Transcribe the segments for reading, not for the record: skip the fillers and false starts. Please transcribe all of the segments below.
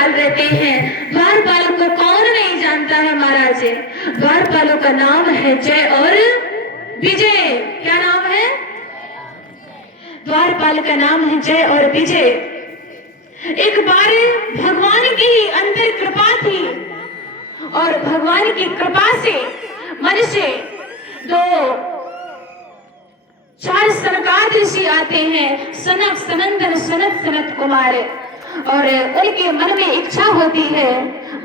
द्वारपाल रहते हैं। द्वारपाल को कौन नहीं जानता है महाराज। द्वारपालों का नाम है जय और विजय। क्या नाम है? द्वारपाल का नाम है जय और विजय। एक बार भगवान की अंतर कृपा थी और भगवान की कृपा से मन से दो चार सनकादिक ऋषि आते हैं, सनक, सनंदन, सनत, सनत कुमार, और उनके मन में इच्छा होती है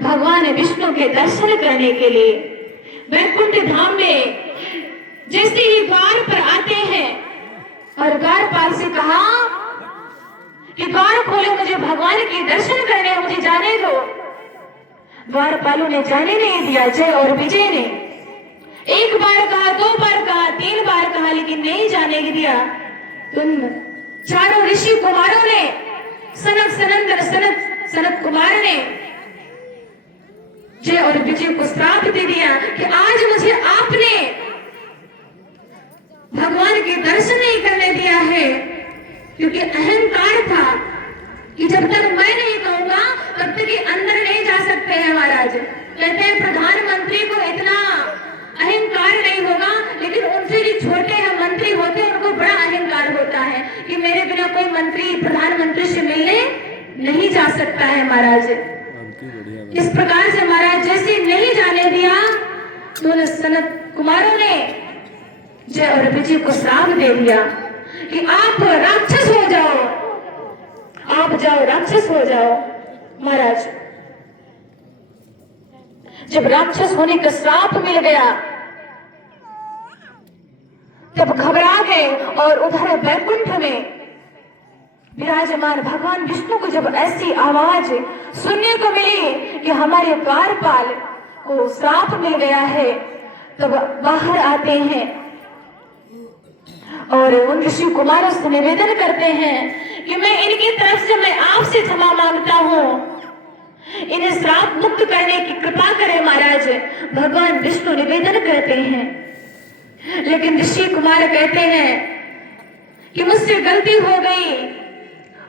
भगवान विष्णु के दर्शन करने के लिए। वैकुंठ धाम में जैसे ही द्वार पर आते हैं और द्वारपाल से कहा कि द्वार खोलो, मुझे भगवान के दर्शन करने हैं, मुझे जाने दो। द्वारपालों ने जाने नहीं दिया। जय और विजय ने एक बार कहा, दो बार कहा, तीन बार कहा, लेकिन नहीं जाने दिया। उन चारों ऋषि कुमारों ने, सनक, सनंदन, सनत, सनत कुमार ने जय और विजय को श्राप दे दिया कि आज मुझे आपने भगवान के दर्शन नहीं करने दिया है, क्योंकि अहंकार था कि जब तक मैं नहीं कहूंगा तब तक ये अंदर नहीं जा सकते हैं महाराज। कहते हैं प्रधानमंत्री को इतना अहंकार नहीं होगा, लेकिन उनसे जो छोटे हैं मंत्री होते हैं उनको बड़ा अहंकार होता है कि मेरे बिना कोई मंत्री प्रधानमंत्री से मिलने नहीं जा सकता है महाराज। इस प्रकार से महाराज जैसे नहीं जाने दिया तो सनत कुमारों ने जय और विजय को श्राप दे दिया कि आप राक्षस हो जाओ, आप जाओ राक्षस हो जाओ। महाराज जब राक्षस होने का श्राप मिल गया तब घबरा गए और उधर वैकुंठ में विराजमान भगवान विष्णु को जब ऐसी आवाज सुनने को मिली कि हमारे द्वारपाल को श्राप मिल गया है, तब बाहर आते हैं और उन ऋषि कुमारों से निवेदन करते हैं कि मैं इनकी तरफ से मैं आपसे क्षमा मांगता हूँ, इन्हें श्राप मुक्त करने की कृपा करें महाराज। भगवान विष्णु निवेदन करते हैं, लेकिन ऋषि कुमार कहते हैं कि मुझसे गलती हो गई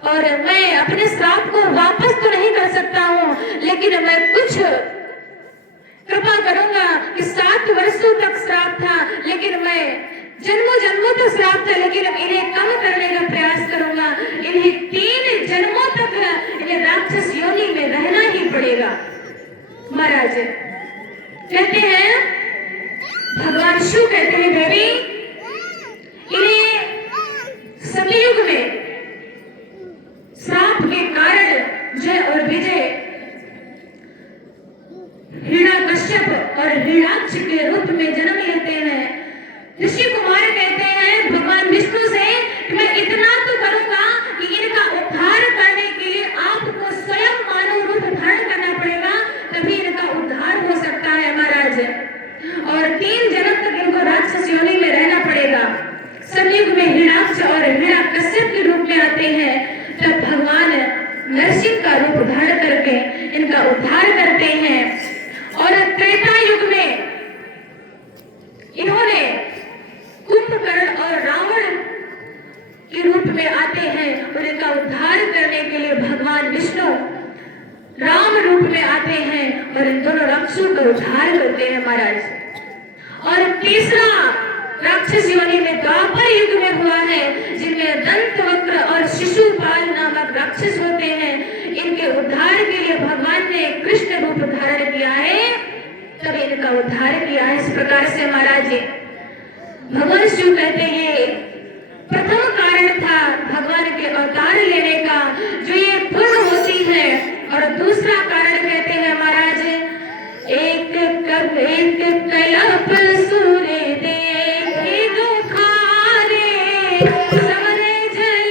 और मैं अपने श्राप को वापस तो नहीं कर सकता हूँ, लेकिन मैं कुछ कृपा करूंगा कि 7 वर्षों तक श्राप था, लेकिन मैं जन्मों जन्मों तक श्राप था, लेकिन इन्हें कम करने का प्रयास करूंगा। इन्हें 3 जन्मों तक इन्हें राक्षस योनि में रहना ही पड़ेगा। महाराज कहते हैं, भगवान शिव कहते हैं देवी इन्हें सतयुग में श्राप के कारण जय और विजय हिरण्यकश्यप और हिरण्याक्ष के रूप में जन्म लेते हैं। ऋषि कुमार कहते हैं भगवान विष्णु से कि मैं इतना तो करूंगा कि इनका उद्धार करने के लिए आपको स्वयं मानव रूप धारण करना पड़ेगा, तभी इनका उद्धार हो सकता है महाराज। और 3 जन्म तक इनको राक्षस योनि में रहना पड़ेगा। सतयुग में हिरण्याक्ष और हिरण्यकश्यप के रूप में आते हैं, तब भगवान नरसिंह का रूप धारण करके इनका उद्धार करते हैं। और त्रेता युग में इन्होंने कुंभकर्ण और रावण के रूप में आते हैं और इनका उद्धार करने के लिए भगवान विष्णु राम रूप में आते हैं और इन दोनों राक्षसों का उद्धार करते हैं महाराज। और तीसरा राक्षस योनि में द्वापर युग में हुआ है, जिनमें दंतवक्र और शिशुपाल नामक राक्षस होते हैं। इनके उद्धार के लिए भगवान ने कृष्ण रूप धारण किया है, तब इनका उद्धार किया है। इस प्रकार से महाराज भगवान शिव कहते हैं प्रथम कारण था भगवान के अवतार लेने का, जो ये पूर्ण होती है। और दूसरा कारण कहते हैं महाराज, एक कल्प सूर्य देखे दुखारे समरे जल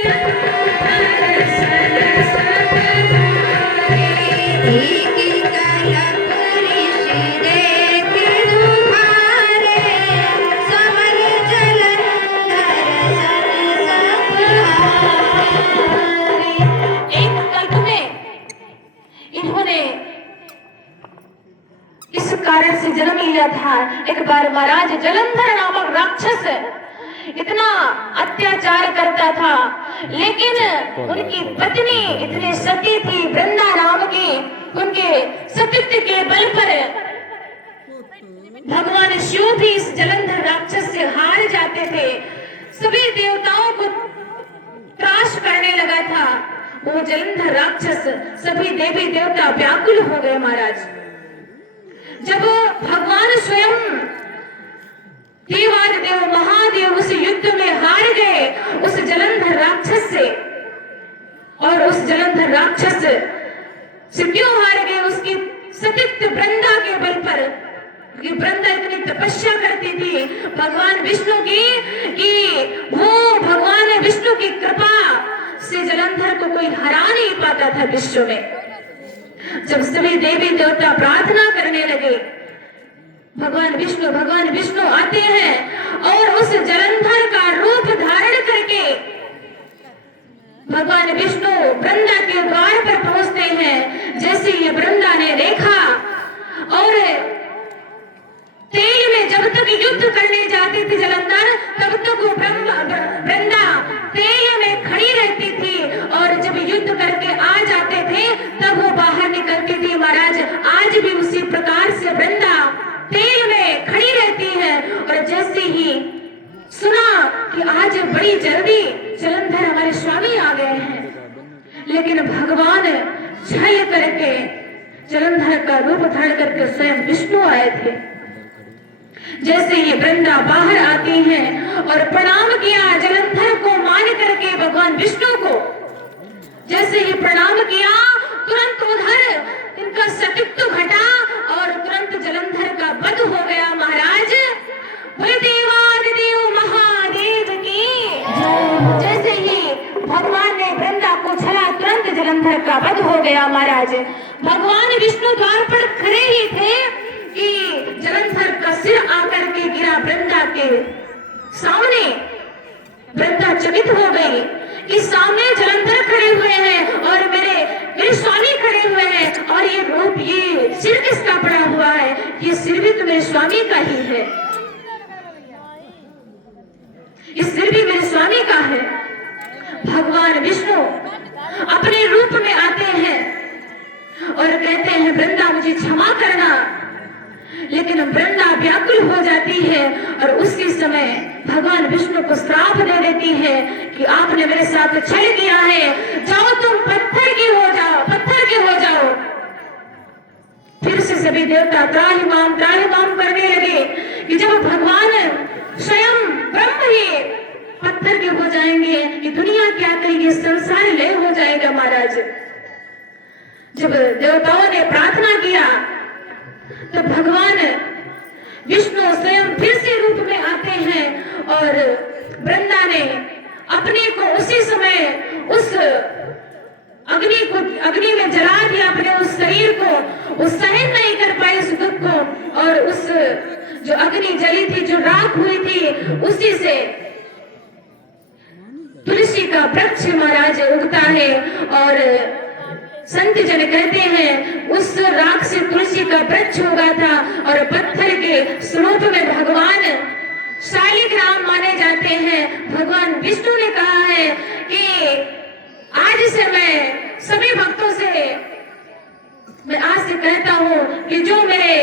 कारण से जन्म लिया था। एक बार महाराज जलंधर नामक राक्षस इतना अत्याचार करता था, लेकिन उनकी पत्नी इतनी सती थी वृंदा नाम की, भी इस जलंधर राक्षस से हार जाते थे, सभी देवताओं को त्रास करने लगा था, वो जलंधर राक्षस, सभी देवी देवता व्याकुल हो गए महाराज। जब भगवान स्वयं देवादिदेव महादेव उस युद्ध में हार गए उस जलंधर राक्षस से, और उस जलंधर राक्षस से क्यों हार गए? उसकी सतीत्व वृंदा के बल पर। कि वृंदा इतनी तपस्या करती थी भगवान विष्णु की कि वो भगवान विष्णु की कृपा से जलंधर को कोई हरा नहीं पाता था विश्व में। जब सभी देवी देवता प्रार्थना करने लगे, भगवान विष्णु आते हैं और उस जलंधर का रूप धारण करके भगवान विष्णु वृंदा के द्वार पर पहुंचते हैं। जैसे ये वृंदा ने देखा, और तेल में जब तक युद्ध करने जाती थी जलंधर, तब तक वो वृंदा तेल में खड़ी रहती थी, और जब युद्ध करके आ जाते थे तब वो बाहर निकलती थी महाराज। आज भी उसी प्रकार से वृंदा तेल में खड़ी रहती है। और जैसे ही सुना कि आज बड़ी जल्दी जलंधर हमारे स्वामी आ गए हैं, लेकिन भगवान छल करके जलंधर का रूप धारण करके स्वयं विष्णु आए थे। जैसे ही वृंदा बाहर आती हैं और प्रणाम किया जलंधर को मान करके भगवान विष्णु को, जैसे ही प्रणाम किया तुरंत उधर इनका सतीत्व घटा और तुरंत जलंधर का वध हो गया महाराज। देवादिदेव महादेव की। जैसे ही भगवान ने वृंदा को छला, तुरंत जलंधर का वध हो गया महाराज। भगवान विष्णु द्वार पर खड़े ही थे कि जलंधर का सिर आकर के गिरा वृंदा के सामने। वृंदा चकित हो गई कि सामने जलंधर खड़े हुए हैं और मेरे स्वामी खड़े हुए हैं, और ये रूप, ये सिर किसका पड़ा हुआ है? ये सिर भी तो मेरे स्वामी का ही है, ये सिर भी मेरे स्वामी का है। भगवान विष्णु अपने रूप में आते हैं और कहते हैं वृंदा मुझे क्षमा करना, लेकिन वृंदा व्याकुल हो जाती है और उसी समय भगवान विष्णु को श्राप दे देती है कि आपने मेरे साथ छल किया है, जाओ तुम पत्थर की हो जाओ, पत्थर के हो जाओ। फिर से सभी देवता त्राहिमाम करने लगे कि जब भगवान स्वयं ब्रह्म ही पत्थर के हो जाएंगे, ये दुनिया क्या करेगी, संसार लय हो जाएगा महाराज। जब देवताओं ने प्रार्थना किया तो भगवान विष्णु स्वयं फिर से रूप में आते हैं और वृंदा ने अपने को उसी समय उस अग्नि में जला दिया, अपने उस शरीर को, वो सहन नहीं कर पाई उस दुख को, और उस जो अग्नि जली थी, जो राख हुई थी, उसी से तुलसी का वृक्ष महाराज उगता है। और संत जन कहते हैं उस राख से तुलसी का वृक्ष उगा था, और पत्थर के स्वरूप में भगवान शालिग्राम माने जाते हैं। भगवान विष्णु ने कहा है कि आज से मैं सभी भक्तों से, मैं आज से कहता हूँ कि जो मेरे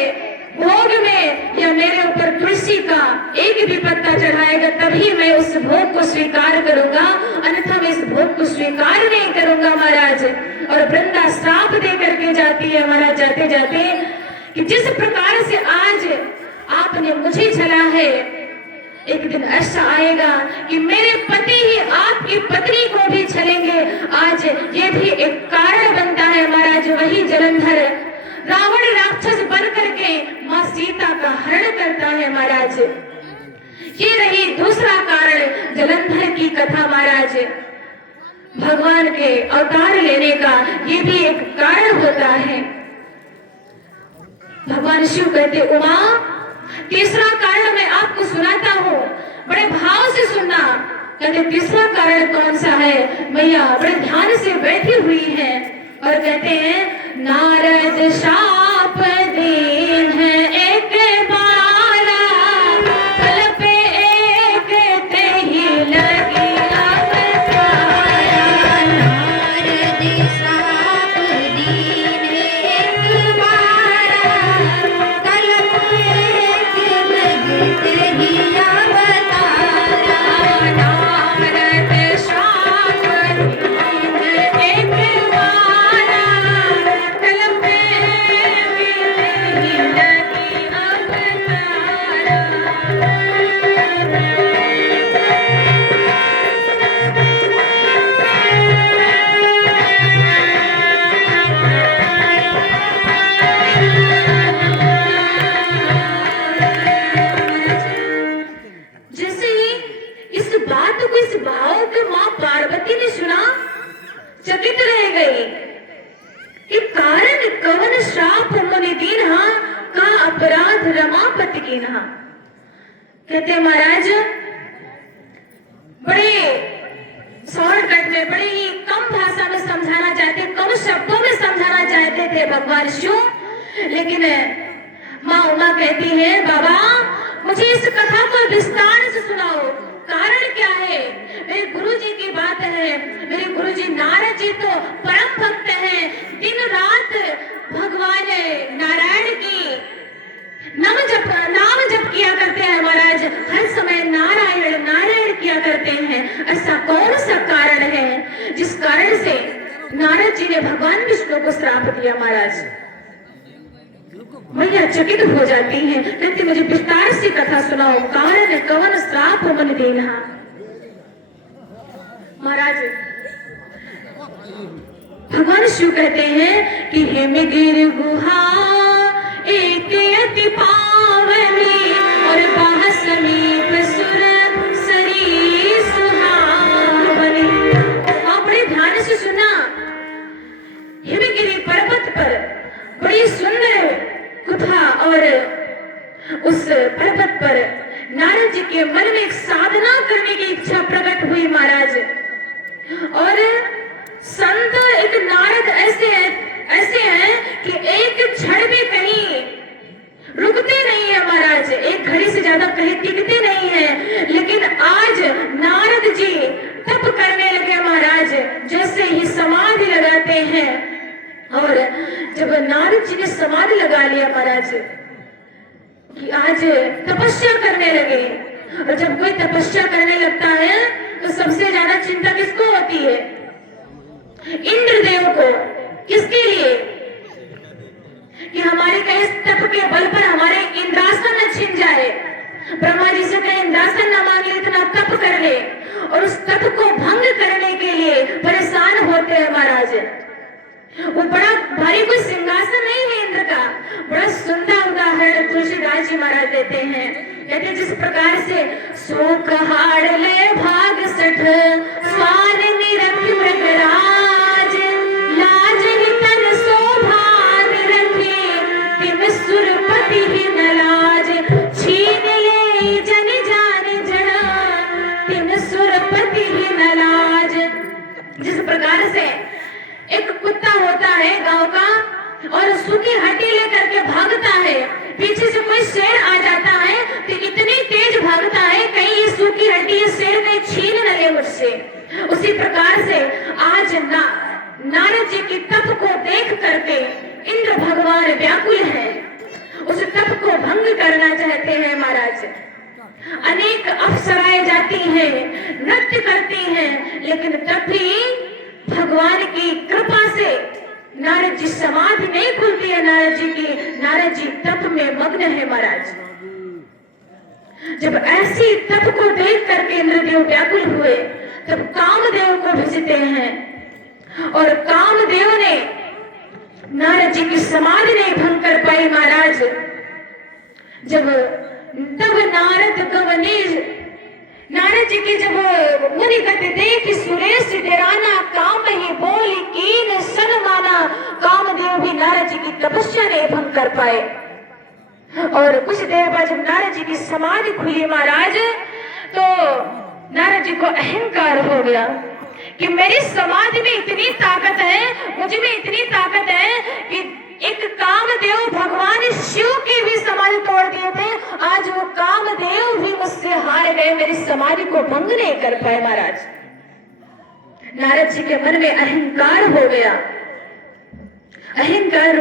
भोग में या मेरे ऊपर तुलसी का एक भी पत्ता चढ़ाएगा तभी मैं उस भोग को स्वीकार करूंगा, अन्यथा मैं इस भोग को स्वीकार नहीं करूंगा महाराज। और वृंदा श्राप दे करके जाती है महाराज जाते जाते कि जिस प्रकार से आज आपने मुझे छला है, एक दिन ऐसा आएगा कि मेरे पति ही आपकी पत्नी को भी छलेंगे। आज ये भी एक कारण बनता है महाराज। वही जलंधर रावण राक्षस बन करके माँ सीता का हरण करता है महाराज। ये रही दूसरा कारण जलंधर की कथा महाराज। भगवान के अवतार लेने का ये भी एक कारण होता है। भगवान शिव कहते उमा, तीसरा कारण मैं आपको सुनाता हूँ, बड़े भाव से सुनना। कहते तीसरा कारण कौन सा है? मैया बड़े ध्यान से बैठी हुई है और कहते हैं नारद शाप दीन है एक बारा, कल पे एक ते ही लगी अवतारा। नारद शाप दीन एक बारा, कल पे एक लगी कवन श्राप मुनि दीन्हा, का अपराध रमापति कीन्हा। कहते महाराज बड़े शॉर्टकट में, बड़े ही कम भाषा में समझाना चाहते, कम शब्दों में समझाना चाहते थे भगवान शिव, लेकिन माँ उमा कहती है बाबा मुझे इस कथा को विस्तार से सुनाओ, कारण क्या है। मेरे गुरुजी की बात है, मेरे गुरुजी नारद जी तो परम भक्त हैं, दिन रात भगवान नारायण की नाम जप किया करते हैं महाराज, हर समय नारायण नारायण किया करते हैं। ऐसा कौन सा कारण है जिस कारण से नारद जी ने भगवान विष्णु को श्राप दिया। महाराज मैया चकित हो जाती हैं, कहती मुझे विस्तार से कथा सुनाओ, कारण कवन श्राप मन दीन्हा। महाराज भगवान शिव कहते हैं कि हेमगिर गुहा एक अति पावनी, और बाह समीप सुर सरी सुहावनी। आप बड़े ध्यान से सुना, हिमगिरी पर्वत पर बड़ी सुंदर गुफा, और उस पर्वत पर नारद जी के मन में एक साधना करने की इच्छा प्रकट हुई महाराज। और संत एक नारद ऐसे हैं कि एक क्षण भी कहीं रुकते नहीं है महाराज, एक घड़ी से ज्यादा कहीं टिकते नहीं है। लेकिन आज नारद जी तप करने लगे महाराज, जैसे ही समाधि लगाते हैं। और जब नारद जी ने समाधि लगा लिया महाराज कि आज तपस्या करने लगे, और जब कोई तपस्या करने लगता है तो सबसे ज्यादा चिंता किसको होती है, इंद्रदेव को। किसके लिए, कि हमारे कहीं तप के बल पर हमारे इंद्रासन न छिन जाए। ब्रह्मा जी से कहीं इंद्रासन न मांग ले, इतना तप कर ले, और उस तप को भंग करने के लिए परेशान होते हैं महाराज। वो बड़ा भारी कोई सिंहासन नहीं है इंद्र का, बड़ा सुंदर उदाहरण तुलसीदास जी महाराज देते हैं। कहते हैं जिस प्रकार से शोक हाड़ ले भाग सठ, स्वान निरख मृगराज, लाज ही तन शोभा निरखे, तिम सुरपति ही नलाज, छीन ले जन जान जड़ा, तिम सुरपति ही नलाज। जिस प्रकार से एक कुत्ता होता है गांव का, और सूखी हड्डी लेकर के भागता है, पीछे से कोई शेर आ जाता है तो इतनी तेज भागता है कहीं ये सूखी हड्डी ये शेर कहीं छीन न ले मुझसे। उसी प्रकार से आज नारद जी की तप को देख करके इंद्र भगवान व्याकुल है, उस तप को भंग करना चाहते हैं महाराज। अनेक अप्सराएं जाती हैं, नृत्य करती हैं, लेकिन तब भी भगवान की कृपा से नारद जी समाधि नहीं खुलती है नारद जी की। नारद जी तप में मग्न है महाराज। जब ऐसी तप को देख करके इंद्रदेव व्याकुल हुए, तब कामदेव को भेजते हैं, और कामदेव ने नारद जी की समाधि नहीं भंग कर पाई महाराज। जब तब नारद जी की जब मुनि गति देख सुरेश डेराना, काम ही बोली कीन सन माना, कामदेव भी नारद जी की तपस्या नहीं भंग कर पाए। और कुछ देर बाद जब नारद जी की समाधि खुली महाराज, तो नारद जी को अहंकार हो गया कि मेरी समाधि में इतनी ताकत है, मुझ में इतनी ताकत है कि एक कामदेव भगवान शिव की भी समाधि तोड़ दिए थे, आज वो कामदेव भी मुझसे हार गए, मेरी समाधि को भंग नहीं कर पाए महाराज। नारद जी के मन में अहंकार हो गया, अहंकार